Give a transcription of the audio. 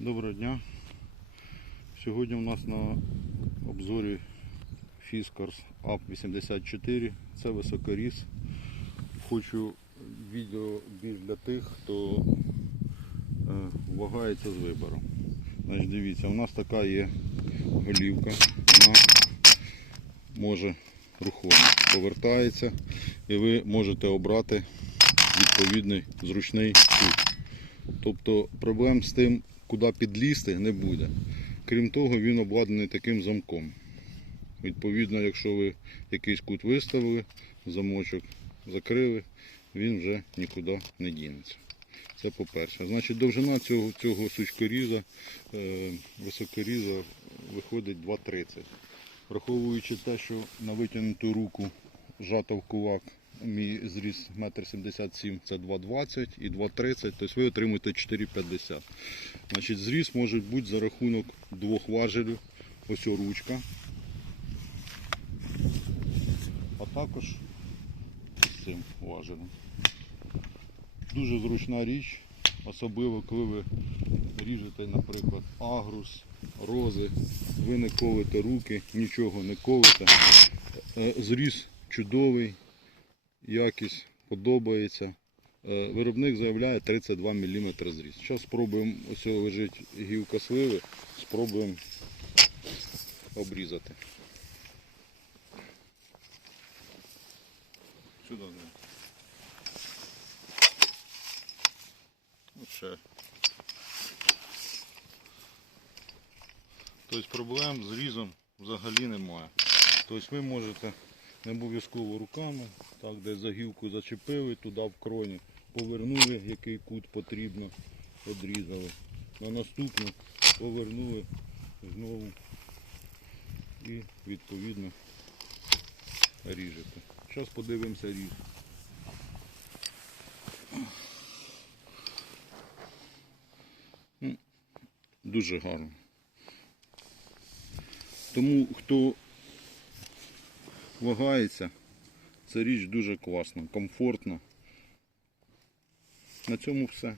Доброго дня. Сьогодні у нас на обзорі Fiskars АП-84. Це високоріс. Хочу відео більш для тих, хто е, вагається з вибором. Значить, дивіться, у нас така є голівка. Вона може рухомо повертається і ви можете обрати відповідний зручний кут. Тобто проблем з тим, куди підлізти, не буде. Крім того, він обладнаний таким замком. Відповідно, якщо ви якийсь кут виставили, замочок закрили, він вже нікуди не дінеться. Це по-перше. Значить, довжина цього, цього сучкоріза, е, високоріза виходить 2,30. Враховуючи те, що на витягнуту руку зжато в кулак мій зріс 1,77 м, це 2,20 і 2,30, тобто ви отримуєте 4,50. Значить, зріс може бути за рахунок двох важелів. Ось ручка. А також з цим важелем. Дуже зручна річ, особливо коли ви ріжете, наприклад, агрус, рози, ви не колите руки, нічого не колите. Е, Зріз чудовий, якість подобається. Е, Виробник заявляє 32 мм зріз. Зараз спробуємо, ось лежить гілка сливи, спробуємо обрізати. Сюди. Ще. Тобто проблем з різом взагалі немає. Тобто ви можете не обов'язково руками, так, десь за гілку зачепили, туди в кроні, повернули, який кут потрібно, одрізали. На наступну повернули знову і відповідно ріжете. Зараз подивимося. Ну, Дуже гарно. Тому хто вагається, Це річ дуже класна, комфортна. На цьому все.